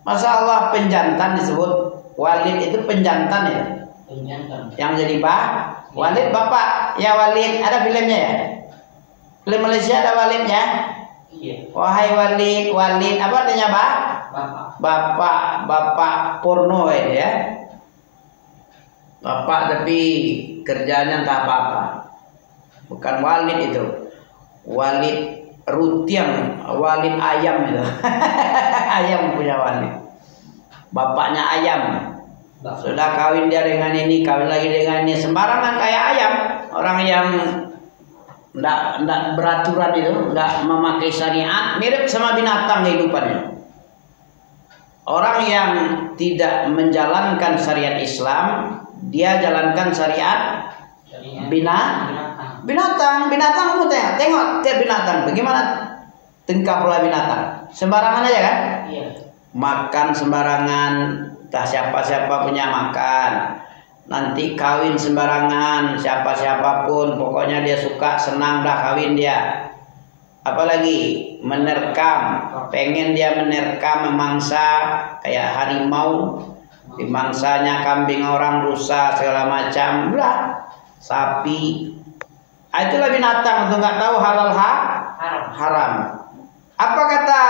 Masa Allah penjantan disebut walid itu penjantan ya? Penjantan. Yang jadi walid bapak ya walid, ada filmnya ya? Film Malaysia ada walidnya? Iya. Wahai walid, walid apa artinya bapak porno ya? Bapak tapi kerjanya entah apa-apa. Bukan walid itu. Walid rutiang, walid ayam itu. Ayam punya walid. Bapaknya ayam. Sudah kawin dia dengan ini, kawin lagi dengan ini, sembarangan kayak ayam. Orang yang enggak beraturan itu, enggak memakai syariat, mirip sama binatang kehidupannya. Orang yang tidak menjalankan syariat Islam, dia jalankan syariat binatang. Kamu tengok ke binatang, bagaimana tingkah pola binatang? Sembarangan aja kan? Iya. Makan sembarangan, entah siapa punya makan. Nanti kawin sembarangan, siapapun, pokoknya dia suka, senang dah kawin dia. Apalagi menerkam, pengen dia menerkam, memangsa kayak harimau, dimangsanya kambing orang, rusa segala macam, sapi. Itulah binatang, untuk nggak tahu halal haram. Apa kata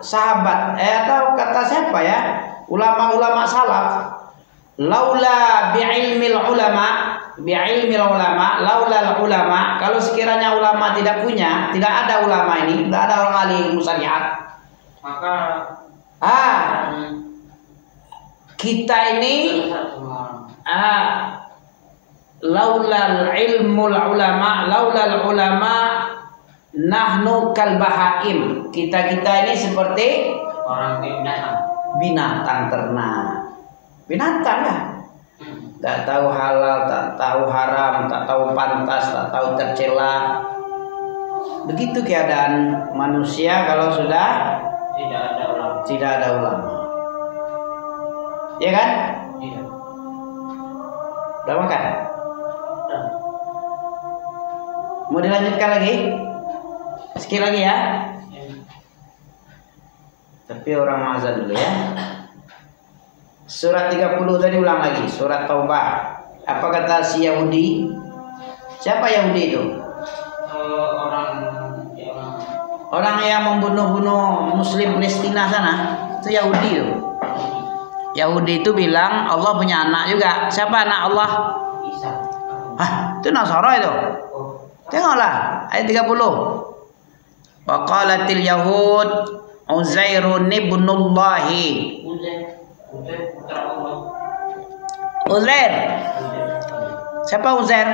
sahabat? Atau kata siapa ya? Ulama-ulama salaf. Laula bi'ilmil ulama, laula ulama. Kalau sekiranya ulama tidak punya, tidak ada ulama ini, tidak ada orang ahli ilmu syariat, maka kita ini laulal ilmul ulama, laulal ulama nahnu kal bahaim. Kita ini seperti orang binatang ternak. Binatang lah. Tak tahu halal, tak tahu haram, tak tahu pantas, tak tahu tercela. Begitu keadaan manusia kalau sudah tidak ada ulama. Ya kan? Iya. Udah makan? Mau dilanjutkan lagi? Sekali lagi ya. Tapi orang azan dulu ya. Surat 30 tadi ulang lagi, surat Taubah. Apa kata si Yahudi? Siapa Yahudi itu? Orang yang membunuh Muslim Palestina sana. Itu Yahudi itu. Yahudi itu bilang Allah punya anak juga. Siapa anak Allah? Isa. Itu Nasara itu. Tengoklah ayat 30. Wa qalatil yahud Uzairun ibnullahi. Uzair. Siapa Uzair?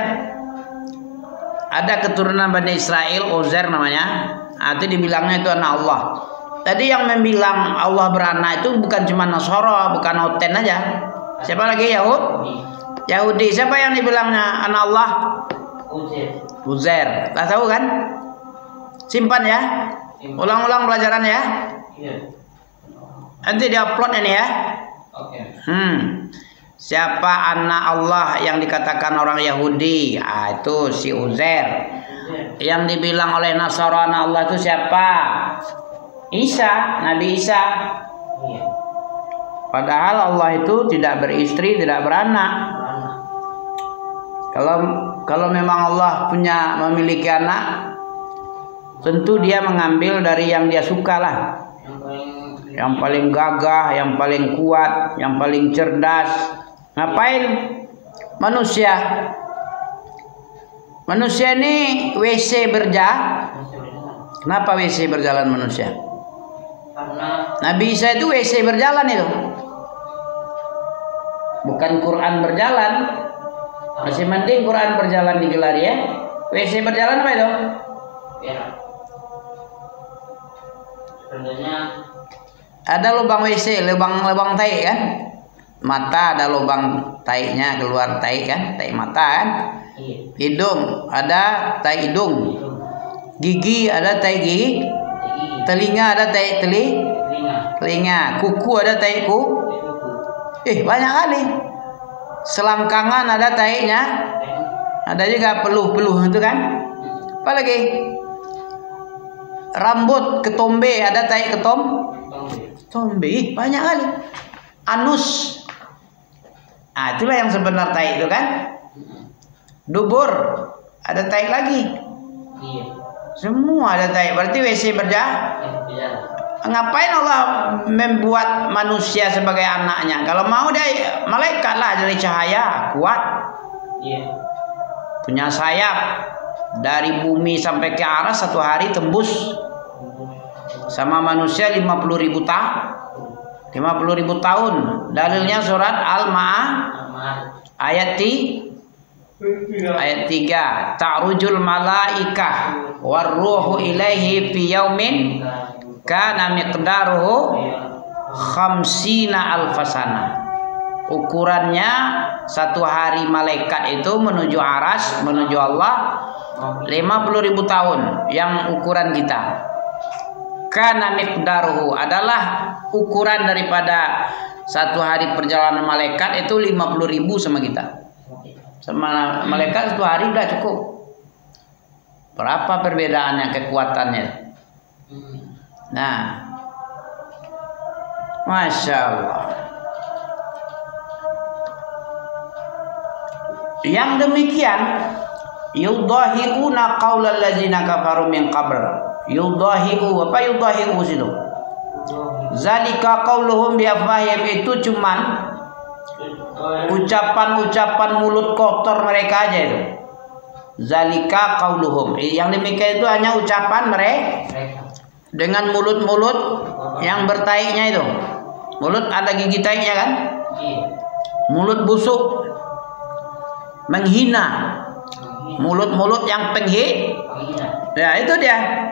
Ada keturunan Bani Israel, Uzair namanya. Itu dibilangnya itu anak Allah. Tadi yang membilang Allah beranak itu bukan cuma Nasara, bukan Oten aja. Siapa lagi? Yahudi. Siapa yang dibilangnya anak Allah? Uzair. Tak tahu kan? Simpan ya. Ulang-ulang pelajaran ya. Nanti di-upload ini ya. Oke. Siapa anak Allah yang dikatakan orang Yahudi? Itu si Uzair. Yang dibilang oleh Nasara anak Allah itu siapa? Isa, Nabi Isa. Padahal Allah itu tidak beristri, tidak beranak. Kalau memang Allah memiliki anak, tentu dia mengambil dari yang dia suka lah. Yang paling gagah, yang paling kuat, yang paling cerdas. Ngapain manusia? Manusia ini WC berjalan. Kenapa WC berjalan manusia? Nabi Isa itu WC berjalan itu. Bukan Quran berjalan. Masih mending Quran berjalan digelar ya. WC berjalan apa itu? Ya. Sebenarnya ada lubang WC, lubang tai kan? Mata ada lubang tainya, keluar tai kan? Tai mata kan? Hidung ada tai hidung. Gigi ada tai gigi. Telinga ada tai telinga. Kuku ada tai kuku. Banyak kali. Selangkangan ada tainya. Ada juga peluh-peluh itu kan? Apalagi rambut ketombe, ada tai ketombe. Ih, banyak kali. Anus. Ah, itulah yang sebenar tai itu kan. Dubur, ada tai lagi. Iya. Semua ada tai. Berarti WC berjalan. Ngapain Allah membuat manusia sebagai anaknya? Kalau mau dia malaikat lah dari cahaya, kuat. Iya. Punya sayap. Dari bumi sampai ke aras 1 hari tembus. Sama manusia 50.000 tahun. 50.000 tahun. Dalilnya surat Al-Ma'arij ayat 3. Ta'rujul malaikah warruhu ilaihi fi yaumin kana miqdaruhu khamsina alfasana. Ukurannya 1 hari malaikat itu menuju aras, menuju Allah 50.000 tahun yang ukuran kita. Kana miqdaruhu adalah ukuran daripada 1 hari perjalanan malaikat itu 50.000 sama kita. Sama malaikat 1 hari udah cukup. Berapa perbedaannya, kekuatannya? Nah, Masya Allah. Yang demikian yudahiuna qaulal ladzina kafaru min qabl. Yudahiu, apa yudahiu situ? Zalika qauluhum bi afwahihim, itu cuman ucapan-ucapan mulut kotor mereka aja itu. Zalika qauluhum. Yang demikian itu hanya ucapan mereka dengan mulut-mulut yang bertaiknya itu. Mulut ada gigi taiknya kan? Mulut busuk, menghina. Mulut-mulut yang penghina. Ya, itu dia.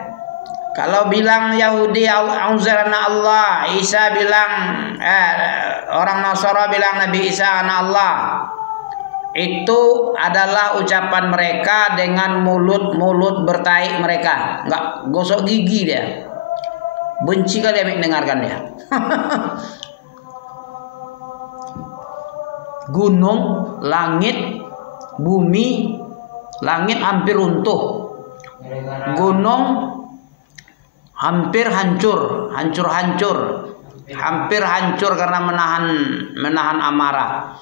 Kalau bilang Yahudi Uzairna Allah, Isa bilang orang Nasara bilang Nabi Isa anak Allah. Itu adalah ucapan mereka dengan mulut-mulut bertaik mereka. Enggak gosok gigi dia. Benci kali dia mendengarkan dia. Gunung, langit, bumi, langit hampir runtuh. Gunung hampir hancur, hampir hancur karena menahan amarah.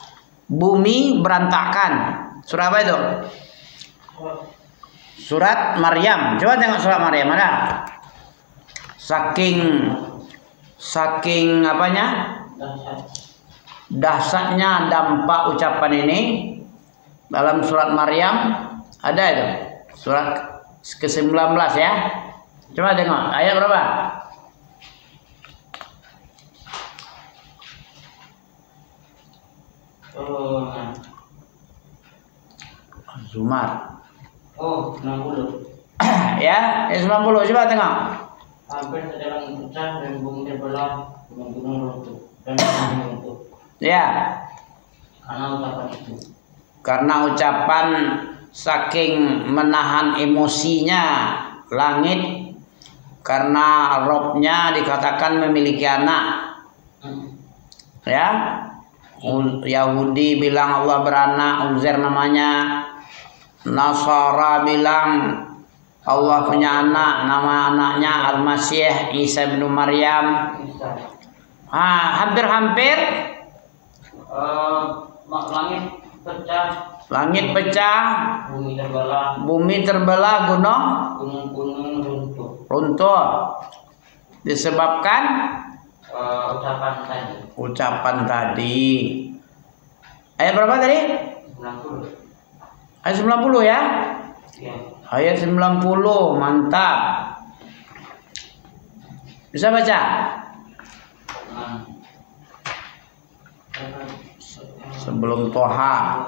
Bumi berantakan. Surat apa itu? Surat Maryam. Coba tengok surat Maryam ada. Saking apanya? Dahsyatnya dampak ucapan ini dalam surat Maryam ada itu. Surat ke-19 ya. Coba tengok ayat berapa? Zumar. Oh, 90. Ya, 90. Coba tengok. Hampir terjalan pecah dan bumi terbelah, gunung-gunung runtuh dan bumi runtuh. Ya. Karena ucapan saking menahan emosinya langit, karena Robnya dikatakan memiliki anak. Ya. Yahudi bilang Allah beranak, Uzair namanya. Nasara bilang Allah punya anak, nama anaknya Al-Masih Isa bin Maryam. Hampir-hampir langit pecah, bumi terbelah, gunung runtuh. Disebabkan ucapan tadi. Ayat berapa tadi? 90. Ayat 90 ya? Ya. Ayat 90, mantap. Bisa baca? Sebelum Toha.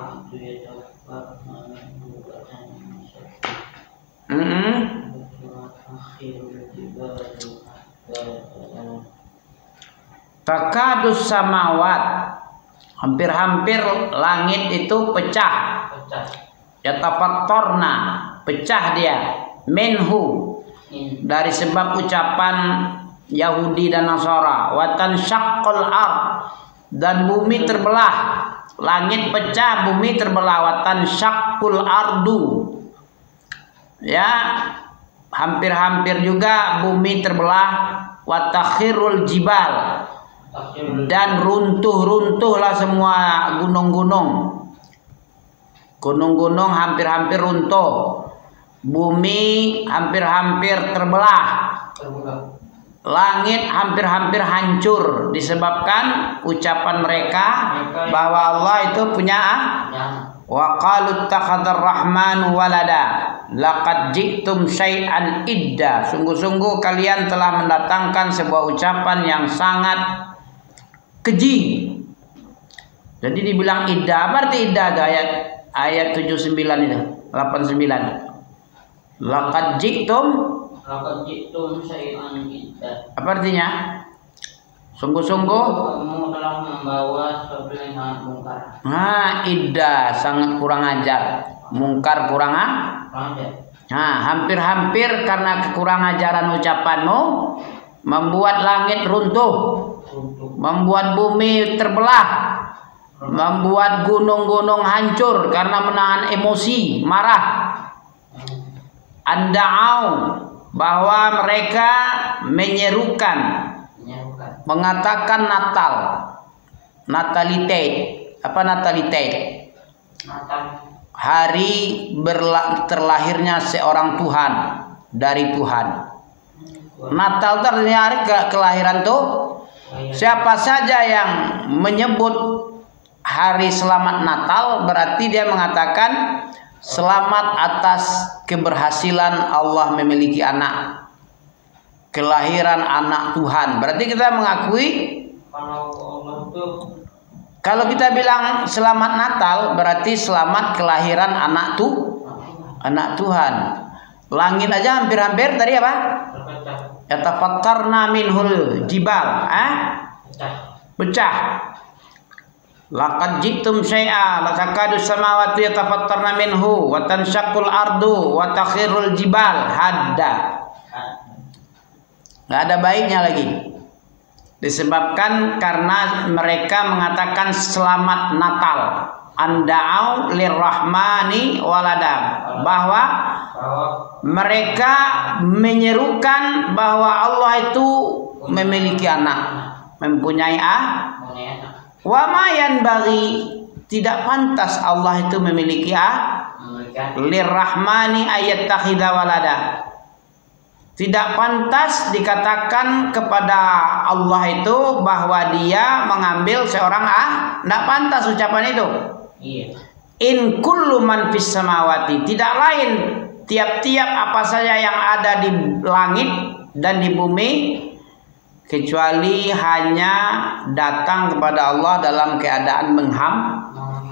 Takadus samawat, hampir-hampir langit itu pecah. Ya tafattorna, pecah dia. Minhu, dari sebab ucapan Yahudi dan Nasara. Watan syaqqal ard, dan bumi terbelah. Langit pecah, bumi terbelah. Watan syaqqul ardu, ya hampir-hampir juga bumi terbelah. Wa takhirul jibal, dan runtuh-runtuhlah semua gunung-gunung. Gunung-gunung hampir-hampir runtuh. Bumi hampir-hampir terbelah. Langit hampir-hampir hancur disebabkan ucapan mereka bahwa Allah itu punya wa qalu ittakhadar rahmanu walada laqad ji'tum syai'an idda. Sungguh-sungguh kalian telah mendatangkan sebuah ucapan yang sangat keji. Jadi dibilang idda, apa arti idda? Ayat 79 itu, 89. Laqad ji'tum syai'an idda. Apa artinya? Sungguh-sungguh kamu telah membawa sesuatu yang sangat mungkar. Nah, idda sangat kurang ajar, mungkar kurang ajar. Nah, hampir-hampir karena kekurang ajaran ucapanmu membuat langit runtuh, membuat bumi terbelah, membuat gunung-gunung hancur karena menahan emosi, marah. Anda'au, bahwa mereka menyerukan, mengatakan Natal, natalitet. Apa natalitet? Hari terlahirnya seorang Tuhan dari Tuhan. Natal itu artinya hari kelahiran tuh. Siapa saja yang menyebut hari selamat Natal berarti dia mengatakan selamat atas keberhasilan Allah memiliki anak. Kelahiran anak Tuhan. Berarti kita mengakui kalau kita bilang selamat Natal berarti selamat kelahiran anak Tuhan. Langit aja hampir-hampir tadi apa? Yatafattarna minhul jibal. Pecah. Laqad ji'tum syai'a latakadu samawati yatafattarna minhu wa tanshaqqul ardu wa takhirul jibal hadda. Nggak ada baiknya lagi. Disebabkan karena mereka mengatakan selamat Natal. Anda'au lirrahmani walada. Bahwa mereka menyerukan bahwa Allah itu memiliki anak, mempunyai wa ma yanbaghi, tidak pantas Allah itu memiliki lirrahmani ayattakhidha walada. Tidak pantas dikatakan kepada Allah itu bahwa dia mengambil seorang tidak pantas ucapan itu. In kullu man fis samawati, tidak lain tiap-tiap apa saja yang ada di langit dan di bumi kecuali hanya datang kepada Allah dalam keadaan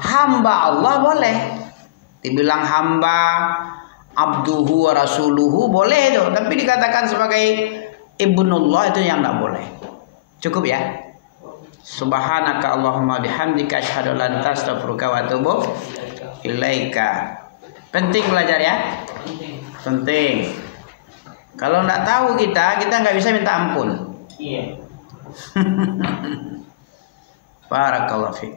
hamba Allah boleh. Dibilang hamba, abduhu wa rasuluhu boleh itu, tapi dikatakan sebagai ibnullah itu yang tidak boleh. Cukup ya. Subhanaka Allahumma bihamdika asyhadu an la ilaha illa anta astaghfiruka wa atubu ilaika. Penting belajar ya. Penting. Kalau tidak tahu kita nggak bisa minta ampun. Iya. Barakallahu fiik.